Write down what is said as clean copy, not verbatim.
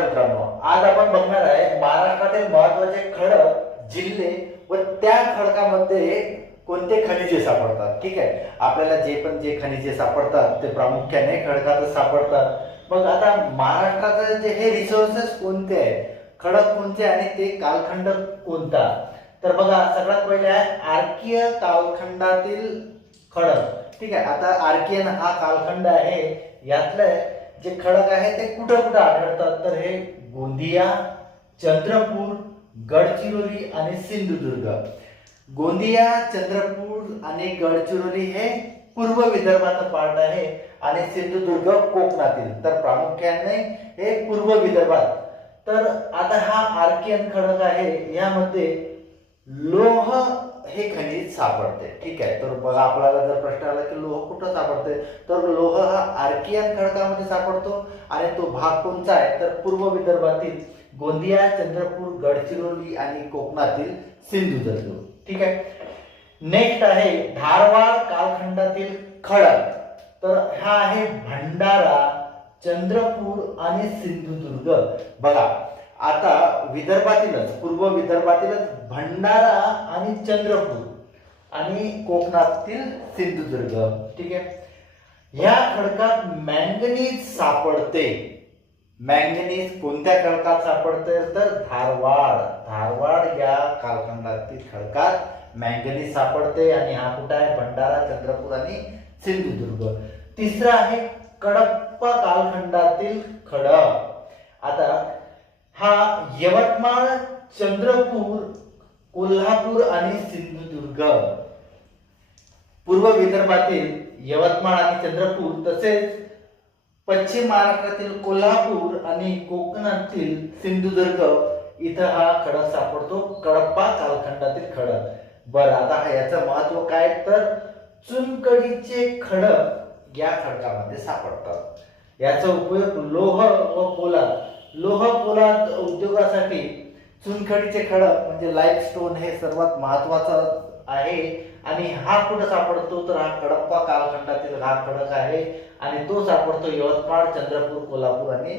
नमस्कार मित्रांनो, आज आपण बघणार आहे महाराष्ट्रातील महत्त्वाचे खडक, जिल्हे व त्या खडकामध्ये कोणते खनिजे सापडतात. ठीक आहे, आपल्याला जे खनिजे सापडतात ते प्रामुख्याने खडकातच सापडतात. मग आता महाराष्ट्राचे जे हे रिसोर्सेस कोणते आहेत, खडक कोणते आणि ते कालखंड कोणता, तर बघा सगळ्यात पहिले आहे आर्कीय कालखंडातील खडक. ठीक आहे, आता आर्कियन हा कालखंड आहे, यातलं जे खडक आहे ते कुठं कुठं आढळतात, तर हे गोंदिया, चंद्रपूर, गडचिरोली आणि सिंधुदुर्ग. गोंदिया, चंद्रपूर आणि गडचिरोली हे पूर्व विदर्भाचा पार्ट आहे आणि सिंधुदुर्ग कोकणातील, तर प्रामुख्याने हे पूर्व विदर्भात. तर आता हा आर्कियन खडक आहे, यामध्ये लोह हे खनिज सापडते. ठीक आहे, तर बघा आपल्याला जर प्रश्न आला की लोह कुठं सापडते, तर लोह हा आर्कियन खडकामध्ये सापडतो आणि तो भाग कोणता आहे, तर पूर्व विदर्भातील गोंदिया, चंद्रपूर, गडचिरोली आणि कोकणातील सिंधुदुर्ग. ठीक आहे, नेक्स्ट आहे धारवाड कालखंडातील खडक. तर हा आहे भंडारा, चंद्रपूर आणि सिंधुदुर्ग. बघा आता विदर्भातीलच, पूर्व विदर्भातीलच भंडारा आणि चंद्रपूर आणि कोकणातील सिंधुदुर्ग. ठीक आहे, ह्या खडकात मॅंगनीज सापडते. मॅंगनीज कोणत्या खडकात सापडते, तर धारवाड या कालखंडातील खडकात मॅंगनीज सापडते आणि हा कुठे आहे, भंडारा, चंद्रपूर आणि सिंधुदुर्ग. तिसरा आहे कडप्पा कालखंडातील खडक. आता हा यवतमाळ, चंद्रपूर, कोल्हापूर आणि सिंधुदुर्ग, पूर्व विदर्भातील यवतमाळ आणि चंद्रपूर, तसेच पश्चिम महाराष्ट्रातील कोल्हापूर आणि कोकणातील सिंधुदुर्ग इथं हा खडक सापडतो, कडप्पा कालखंडातील खडक. बरं, आता याचं महत्व काय, तर चुनखडीचे खडक या खडकामध्ये सापडतात. याचा उपयोग लोह व पोलाद उद्योगासाठी चुनखडीचे खडक म्हणजे लाईमस्टोन हे सर्वात महत्वाचं आहे. आणि हा कुठं सापडतो, तर हा कडप्पा कालखंडातील हा खडक आहे आणि तो सापडतो यवतमाळ, चंद्रपूर, कोल्हापूर आणि